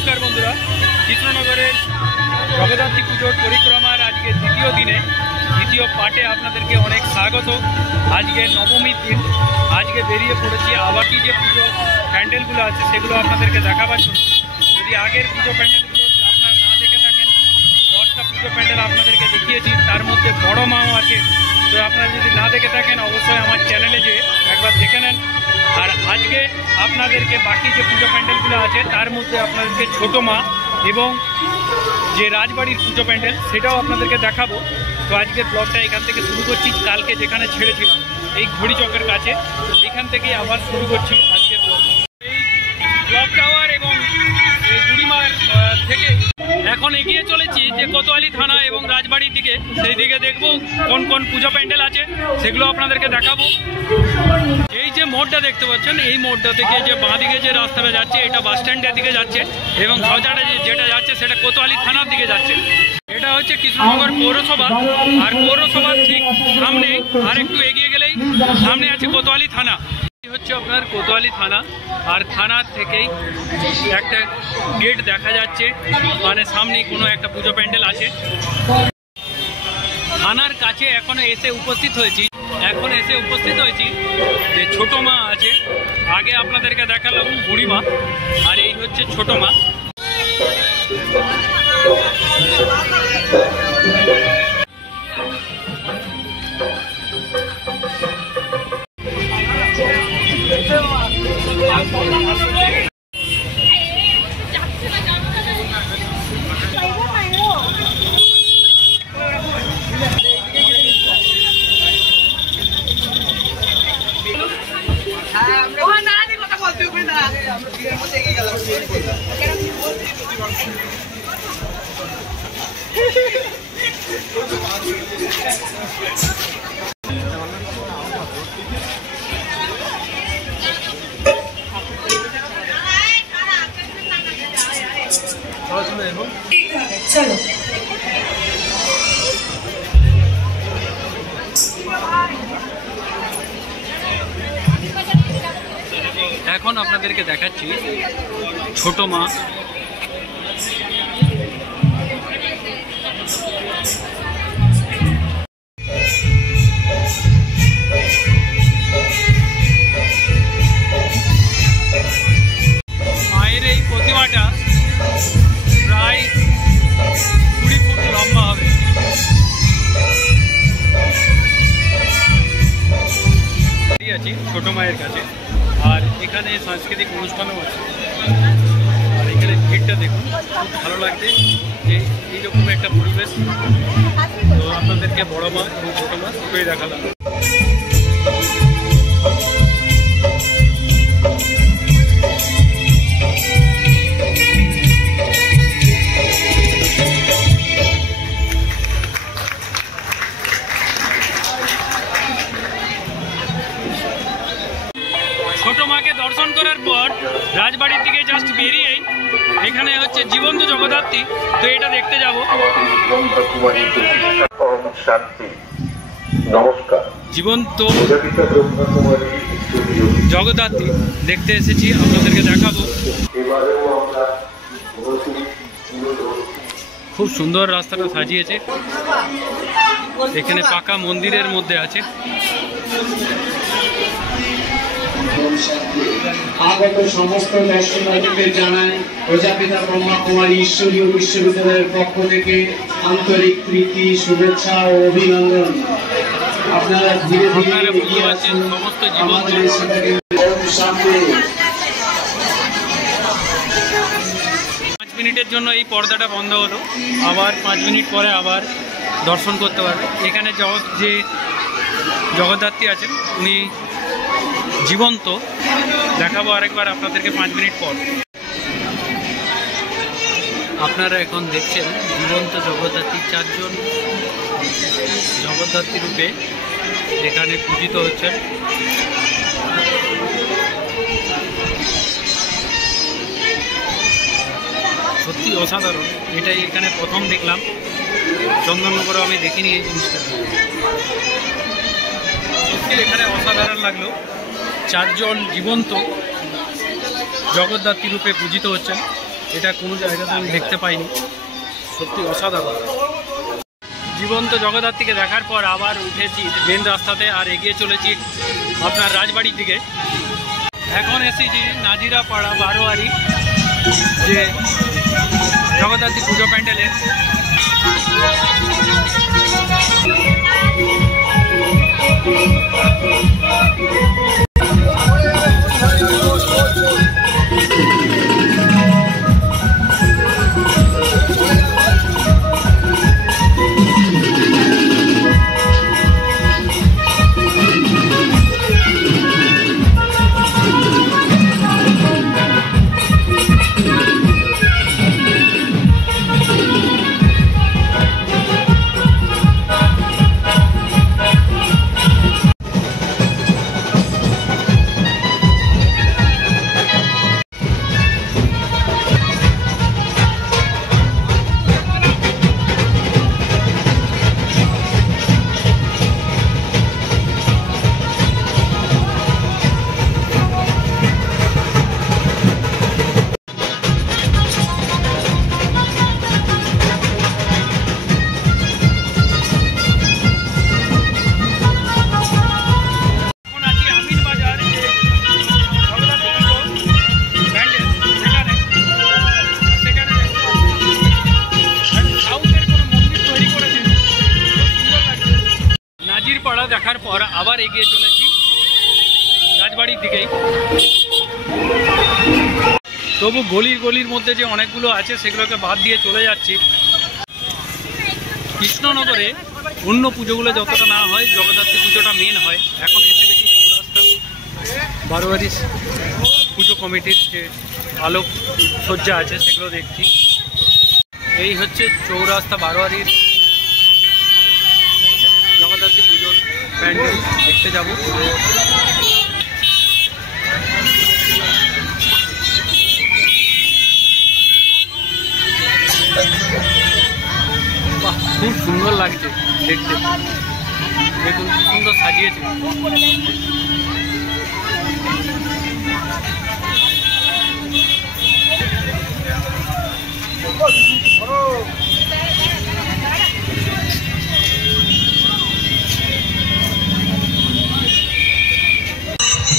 नमस्कार बंधुरा कृष्णनगर जगद्धात्री पुजोर परिक्रमार आज के द्वितीय दिने द्वितीय पार्टे आपनादेरके अनेक स्वागत। आज के नवमी दिन आज के बेरिये पड़ेछि आबार की जे पुजो पैंडेलगुलो आछे सेगुलो आपनादेरके देखाबार जन्य। यदि आगेर पुजो पैंडेलगुलो आपनारा ना देखे थाकेन 10टा पुजो पैंडेल आपनादेरके देখিয়েছি, तार मध्य बड़ माओ आछे। तो आपनारा यदि ना देखे थाकेन अवश्य आमार चैनेले जे एकबार देखे नेन। और आज के आपनादेरके बाकी जो पुजो पैंडेलगुलो आछे तार मध्य आपनादेरके छोटो मा एवं जे राजबाड़ीर पुजो पैंडेल सेटाও आपनादेरके देखाबो। तो आज के ब्लगटा एखान থেকে शुरू করছি। কালকে যেখানে ছেড়েছিলাম এই ঘড়ি চকের কাছে এখান থেকেই আবার শুরু করছি আজকের ব্লগ। এই ব্লগ টাওয়ার এবং বুড়িমার থেকে এখন এগিয়ে চলেছি যে কোতোয়ালি থানা এবং রাজবাড়ির দিকে। সেই দিকে দেখব কোন কোন পুজো প্যান্ডেল আছে সেগুলো আপনাদেরকে দেখাবো। এই যে মোড়টা দেখতে পাচ্ছেন এই মোড়টা থেকে যে বাঁ দিকে যে রাস্তাটা যাচ্ছে এটা বাস স্ট্যান্ডের দিকে যাচ্ছে এবং ধ্বজাটা যেটা যাচ্ছে সেটা কোতোয়ালি থানার দিকে যাচ্ছে। এটা হচ্ছে কৃষ্ণনগর পৌরসভা। আর পৌরসভার ঠিক সামনে আর একটু এগিয়ে গেলেই সামনে আছে কোতোয়ালি থানা। হচ্ছে আপনার কোতোয়ালি থানা। আর থানার থেকেই একটা গেট দেখা যাচ্ছে, মানে সামনেই কোনো একটা পুজো প্যান্ডেল আছে। থানার কাছে এখন এসে উপস্থিত হয়েছি যে ছোট মা আছে। আগে আপনাদেরকে দেখালাম বুড়ি মা, আর এই হচ্ছে ছোট মা। चलो এখন আপনাদেরকে দেখাচ্ছি ছোট মা। মায়ের এই প্রতিমাটা প্রায় 20 ফুট লম্বা হবে। আছি ছোট মায়ের কাছে। আর এখানে সাংস্কৃতিক অনুষ্ঠানও আছে। আর এখানে ভিড়টা দেখুন, খুব ভালো লাগছে যে এইরকম একটা পরিবেশ। তো আপনাদেরকে বড় মা এবং ছোটো মা দুটোই দেখালাম। ছোট মাকে দর্শন করার পর রাজবাড়ির দিকে জাস্ট বেরিয়েই এখানে হচ্ছে জীবন্ত জগদ্ধাত্রী। তো এটা দেখতে যাব। নমস্কার। জীবন্ত জগদ্ধাত্রী দেখতে এসেছি, আপনাদেরকে দেখাবো। খুব সুন্দর রাস্তাটা সাজিয়েছে। এখানে পাকা মন্দিরের মধ্যে আছে। আগত সমস্ত দর্শনার্থীদের জানাই প্রজাপিতা ব্রহ্মা কুমারী ঈশ্বরীয় বিশ্ববিদ্যালয়ের পক্ষ থেকে আন্তরিক প্রীতি, শুভেচ্ছা ও অভিনন্দন। আপনারা ধীরে ধীরে এগিয়ে আসুন আমাদের এই সেবাকে। 5 মিনিটের জন্য এই পর্দাটা বন্ধ হলো, আবার 5 মিনিট পরে আবার দর্শন করতে পারবে। এখানে যে জগদ্ধাত্রী আছেন উনি জীবন্ত, দেখাবো আরেকবার আপনাদেরকে 5 মিনিট পর। আপনারা এখন দেখছেন জীবন্ত জগদ্ধাত্রী। 4 জন জগদ্ধাত্রী রূপে এখানে পূজিত হচ্ছেন। সত্যি অসাধারণ। এটাই এখানে প্রথম দেখলাম, চন্দননগরে আমি দেখিনি এই জিনিসটা। সত্যি এখানে অসাধারণ লাগলো। 4 জন জীবন্ত জগদ্ধাত্রী রূপে পূজিত হচ্ছেন। এটা কোনো জায়গাতে আমি দেখতে পাইনি, সত্যি অসাধারণ। জীবন্ত জগদ্ধাত্রীকে দেখার পর আবার উঠেছি মেন রাস্তাতে আর এগিয়ে চলেছি আপনার রাজবাড়ির দিকে। এখন এসেছি নাজিরাপাড়া বারোয়ারি যে জগদ্ধাত্রী পুজো প্যান্ডেলে। নাজিরপাড়া দেখার পর আবার এগিয়ে চলেছি রাজবাড়ির দিকেই। তবু গলির মধ্যে যে অনেকগুলো আছে সেগুলোকে বাদ দিয়ে চলে যাচ্ছি। কৃষ্ণনগরে অন্য পুজোগুলো যতটা না হয় জগদ্ধাত্রী পুজোটা মেন হয়। এখন এসে গেছি চৌরাস্তা বারোয়ারি পুজো কমিটির যে আলোক সজ্জা আছে সেগুলো দেখছি। এই হচ্ছে চৌরাস্তা বারোয়ারির জগদ্ধাত্রী পুজোর প্যান্ডেল দেখতে যাব। বাহ, খুব সুন্দর লাগছে দেখতে, দেখুন কি সুন্দর সাজিয়েছে।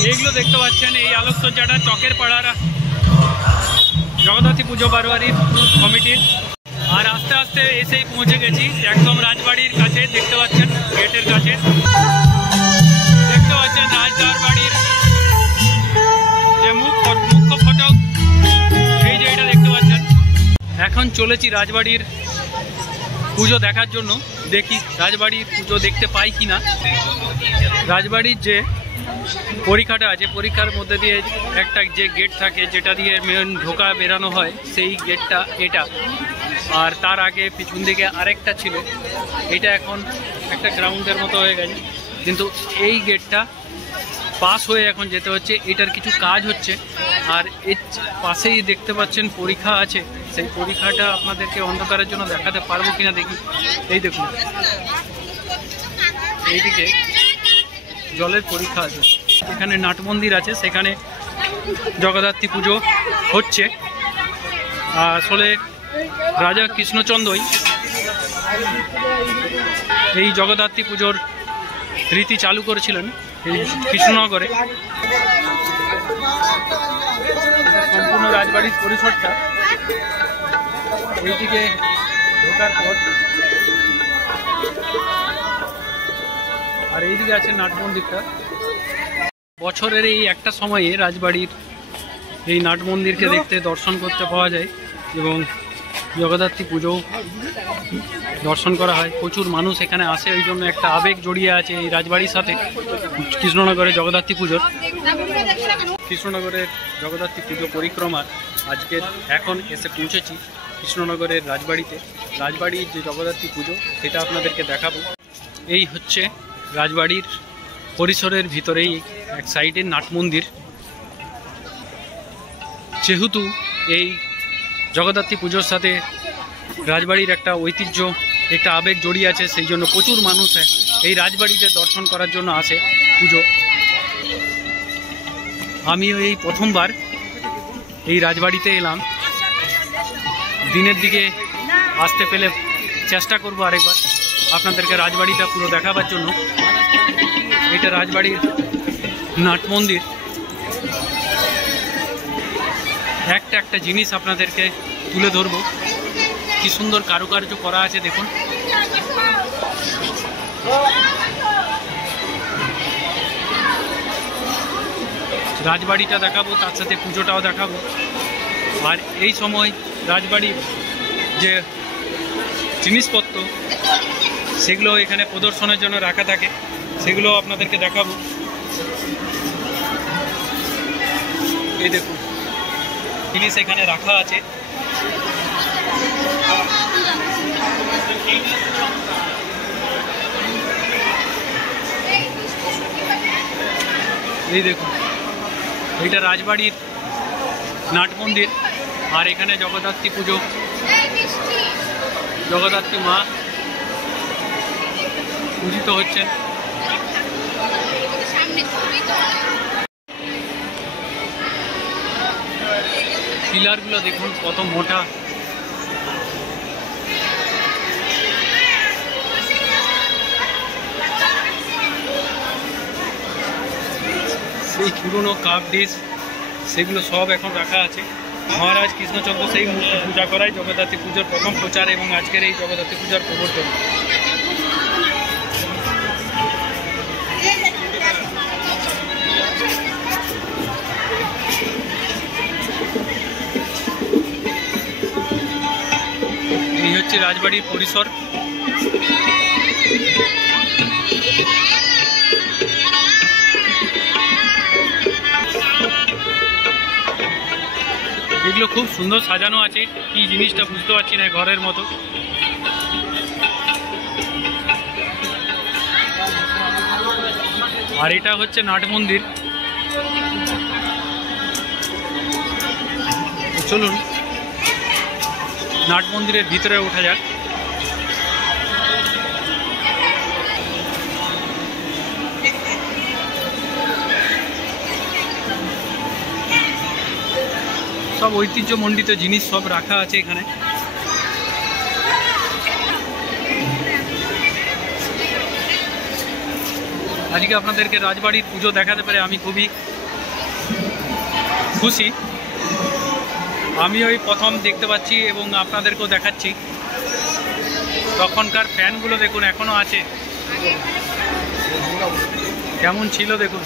এইগুলো দেখতে পাচ্ছেন এই আলোকসজ্জাটা চকের পাড়ার জগদ্ধাত্রী পুজো বারোয়ারির কমিটির। আর আস্তে আস্তে এসেই পৌঁছে গেছি একদম রাজবাড়ির কাছে। দেখতে পাচ্ছেন গেটের কাছে, দেখতে পাচ্ছেন রাজদরবাড়ির যে মুখ্য ফটক, এই যে এটা দেখতে পাচ্ছেন। এখন চলেছি রাজবাড়ির পুজো দেখার জন্য। দেখি রাজবাড়ির পুজো দেখতে পাই কিনা। রাজবাড়ির যে পরীক্ষাটা আছে, পরীক্ষার মধ্যে দিয়ে একটা যে গেট থাকে যেটা দিয়ে মেন ঢোকা বেরানো হয়, সেই গেটটা এটা। আর তার আগে পিছন দিকে আরেকটা ছিল, এটা এখন একটা গ্রাউন্ডের মতো হয়ে গেছে। কিন্তু এই গেটটা পাস হয়ে এখন যেতে হচ্ছে, এটার কিছু কাজ হচ্ছে। আর এর পাশেই দেখতে পাচ্ছেন পরীক্ষা আছে, সেই পরীক্ষাটা আপনাদেরকে অন্ধকারের জন্য দেখাতে পারবো কিনা দেখি। এই দেখুন এইদিকে জলের পরীক্ষা আছে, এখানে নাট মন্দির আছে, সেখানে জগদ্ধাত্রী পুজো হচ্ছে। আসলে রাজা কৃষ্ণচন্দ্রই এই জগদ্ধাত্রী পুজোর রীতি চালু করেছিলেন এই কৃষ্ণনগরে। সম্পূর্ণ রাজবাড়ির পরিসরটা এইদিকে ঢোকার পর, আর এইদিকে আছে নাট মন্দিরটা। বছরের এই একটা সময়ে রাজবাড়ির এই নাট মন্দিরকে দেখতে দর্শন করতে পাওয়া যায় এবং জগদ্ধাত্রী পুজো দর্শন করা হয়। প্রচুর মানুষ এখানে আসে, ওই জন্য একটা আবেগ জড়িয়ে আছে এই রাজবাড়ির সাথে কৃষ্ণনগরের জগদ্ধাত্রী পুজোর। কৃষ্ণনগরের জগদ্ধাত্রী পুজো পরিক্রমার আজকে এখন এসে পৌঁছেছি কৃষ্ণনগরের রাজবাড়িতে। রাজবাড়ির যে জগদ্ধাত্রী পুজো সেটা আপনাদেরকে দেখাবো। এই হচ্ছে রাজবাড়ির পরিসরের ভিতরেই এক সাইডে নাট মন্দির। যেহেতু এই জগদ্ধাত্রী পুজোর সাথে রাজবাড়ির একটা ঐতিহ্য, একটা আবেগ জড়িয়ে আছে, সেই জন্য প্রচুর মানুষ এই রাজবাড়িতে দর্শন করার জন্য আসে পুজো। আমিও এই প্রথমবার এই রাজবাড়িতে এলাম দিনের দিকে আসতে পেলে চেষ্টা করব আরেকবার আপনাদেরকে রাজবাড়িটা পুরো দেখাবার জন্য। এটা রাজবাড়ির নাট মন্দির। একটা একটা জিনিস আপনাদেরকে তুলে ধরবো। কি সুন্দর কারুকার্য করা আছে দেখুন। রাজবাড়িটা দেখাবো, তার সাথে পুজোটাও দেখাবো। আর এই সময় রাজবাড়ির যে জিনিসপত্র সেগুলো এখানে প্রদর্শনের জন্য রাখা থাকে, সেগুলো আপনাদেরকে দেখাবো। এই দেখুন জিনিস এখানে রাখা আছে। এই দেখুন এইটা রাজবাড়ির নাট মন্দির। আর এখানে জগদ্ধাত্রী পুজো, জগদ্ধাত্রী মা পূজিত হচ্ছেন। পিলারগুলো দেখুন কত মোটা। সেই পুরনো কাপ ডিশ সেগুলো সব এখন রাখা আছে। মহারাজ কৃষ্ণচন্দ্র সেই মূর্তি পূজা করায় জগদ্ধাত্রী পুজোর প্রথম প্রচার এবং আজকের এই জগদ্ধাত্রী পূজার প্রবর্তন। এই হচ্ছে রাজবাড়ির পরিসর। এগুলো খুব সুন্দর সাজানো আছে, কি জিনিসটা বুঝতে পারছি না, ঘরের মতো। আর এটা হচ্ছে নাট মন্দির। চলুন নাট মন্দিরের ভিতরে ওঠা যাক। সব ঐতিহ্যমণ্ডিত জিনিস সব রাখা আছে এখানে। আজকে আপনাদেরকে রাজবাড়ির পুজো দেখাতে পারে আমি খুবই খুশি। আমি ওই প্রথম দেখতে পাচ্ছি এবং আপনাদেরকেও দেখাচ্ছি। তখনকার ফ্যানগুলো দেখুন এখনো আছে, কেমন ছিল দেখুন।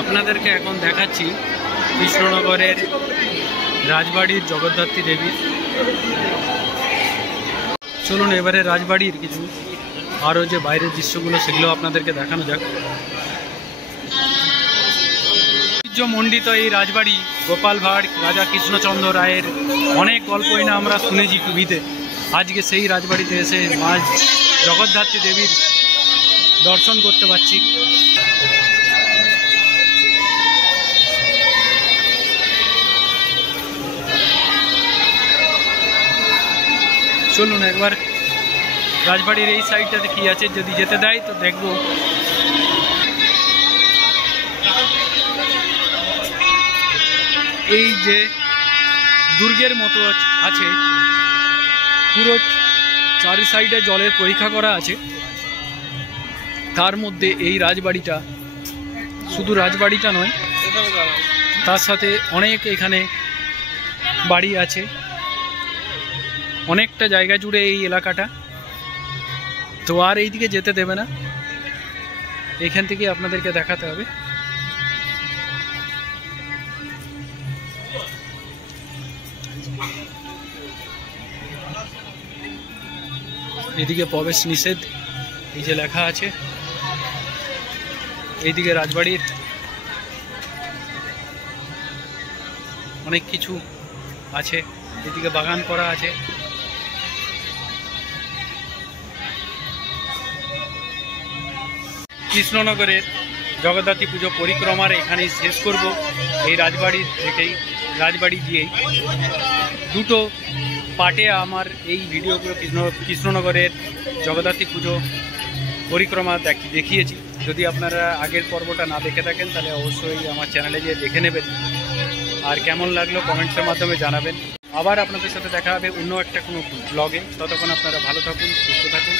আপনাদেরকে এখন দেখাচ্ছি কৃষ্ণনগরের রাজবাড়ির জগদ্ধাত্রী দেবী। চলুন এবারে রাজবাড়ির কিছু আরও যে বাইরের দৃশ্যগুলো সেগুলো আপনাদেরকে দেখানো যাক। ঐতিহ্যমণ্ডিত এই রাজবাড়ি গোপাল ভাঁড়, রাজা কৃষ্ণচন্দ্র রায়ের অনেক গল্পই না আমরা শুনেছি টিভিতে। আজকে সেই রাজবাড়িতে এসে মা জগদ্ধাত্রী দেবীর দর্শন করতে পারছি। চলুন একবার রাজবাড়ির এই সাইডটাতে কি আছে, যদি যেতে দেয় তো দেখব। এই যে দুর্গের মতো আছে, পুরো চারি সাইডে জলের পরীক্ষা করা আছে। তার মধ্যে এই রাজবাড়িটা, শুধু রাজবাড়িটা নয়, তার সাথে অনেক এখানে বাড়ি আছে, অনেকটা জায়গা জুড়ে এই এলাকাটা। তো আর এইদিকে যেতে দেবে না, এখান থেকে আপনাদেরকে দেখাতে হবে। এদিকে প্রবেশ নিষেধ এই যে লেখা আছে। এইদিকে রাজবাড়ির অনেক কিছু আছে, এদিকে বাগান করা আছে। কৃষ্ণনগরের জগদ্ধাত্রী পুজো পরিক্রমার এখানেই শেষ করব। এই রাজবাড়ি থেকেই, রাজবাড়ি দিয়েই দুটো পার্টে আমার এই ভিডিওগুলো কৃষ্ণনগরের জগদ্ধাত্রী পুজো পরিক্রমা দেখিয়েছি। যদি আপনারা আগের পর্বটা না দেখে থাকেন তাহলে অবশ্যই আমার চ্যানেলে গিয়ে দেখে নেবেন। আর কেমন লাগলো কমেন্টসের মাধ্যমে জানাবেন। আবার আপনাদের সাথে দেখা হবে অন্য একটা কোনো ব্লগে। ততক্ষণ আপনারা ভালো থাকুন, সুস্থ থাকুন।